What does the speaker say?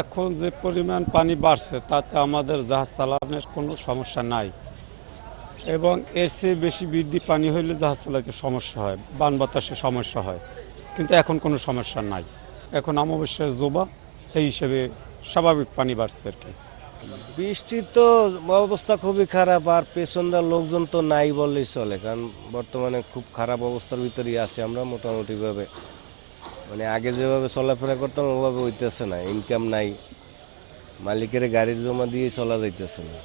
এখন যে পরিমাণ পানি বাড়ছে, তাতে আমাদের জাহাজ চালানোর কোনো সমস্যা নাই। এবং এর চেয়ে বেশি বৃদ্ধি পানি হইলে জাহাজ চালাতে সমস্যা হয়, বান বাতাসে সমস্যা হয়। কিন্তু এখন কোনো সমস্যা নাই। এখন অমাবস্যার জোবা, এই হিসেবে স্বাভাবিক পানি বাড়ছে আর কি। বৃষ্টির তো অবস্থা খুবই খারাপ, আর পেছনদার লোকজন তো নাই বললেই চলে, কারণ বর্তমানে খুব খারাপ অবস্থার ভিতরেই আছি আমরা মোটামুটিভাবে। মানে আগে যেভাবে চলাফেরা করতাম, ওভাবে হইতেছে না। ইনকাম নাই। মালিকের গাড়ির জমা দিয়ে চলা যাইতেছে না।